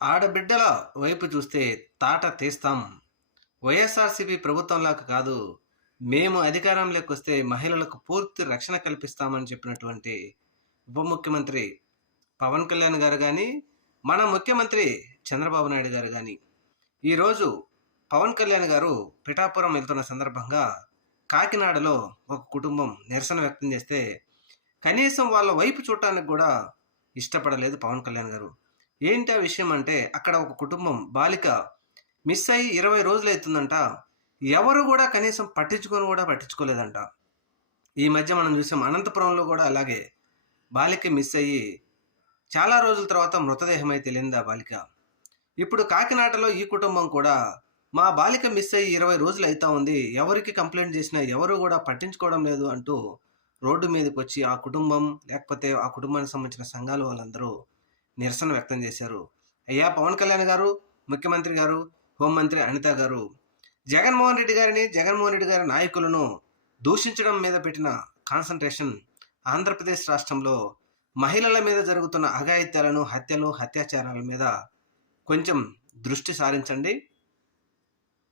ఆడబిడ్డల వైపు చూస్తే తాట తీస్తాం. వైఎస్ఆర్సీపీ ప్రభుత్వంలాగా కాదు మేము అధికారంలోకి వస్తే మహిళలకు పూర్తి రక్షణ కల్పిస్తామని చెప్పినటువంటి ఉప ముఖ్యమంత్రి పవన్ కళ్యాణ్ గారు కానీ మన ముఖ్యమంత్రి చంద్రబాబు నాయుడు గారు కానీ ఈరోజు పవన్ కళ్యాణ్ గారు పిఠాపురం వెళ్తున్న సందర్భంగా కాకినాడలో ఒక కుటుంబం నిరసన వ్యక్తం చేస్తే కనీసం వాళ్ళ వైపు చూడటానికి కూడా ఇష్టపడలేదు పవన్ కళ్యాణ్ గారు. ఏంటి ఆ విషయం అంటే అక్కడ ఒక కుటుంబం బాలిక మిస్ అయ్యి ఇరవై రోజులు అవుతుందంట. ఎవరు కూడా కనీసం పట్టించుకొని కూడా పట్టించుకోలేదంట. ఈ మధ్య మనం చూసాం అనంతపురంలో కూడా అలాగే. బాలిక మిస్ అయ్యి చాలా రోజుల తర్వాత మృతదేహం అయితే తెలియంది ఆ బాలిక. ఇప్పుడు కాకినాడలో ఈ కుటుంబం కూడా మా బాలిక మిస్ అయ్యి ఇరవై రోజులు అవుతా ఉంది. ఎవరికి కంప్లైంట్ చేసినా ఎవరు కూడా పట్టించుకోవడం లేదు అంటూ రోడ్డు మీదకి వచ్చి ఆ కుటుంబం లేకపోతే ఆ కుటుంబానికి సంబంధించిన సంఘాలు వాళ్ళందరూ నిరసన వ్యక్తం చేశారు. అయ్యా పవన్ కళ్యాణ్ గారు ముఖ్యమంత్రి గారు హోంమంత్రి అనిత గారు జగన్మోహన్ రెడ్డి గారిని జగన్మోహన్ రెడ్డి గారి నాయకులను దూషించడం మీద పెట్టిన కాన్సన్ట్రేషన్ ఆంధ్రప్రదేశ్ రాష్ట్రంలో మహిళల మీద జరుగుతున్న అఘాయిత్యాలను హత్యలు అత్యాచారాల మీద కొంచెం దృష్టి సారించండి.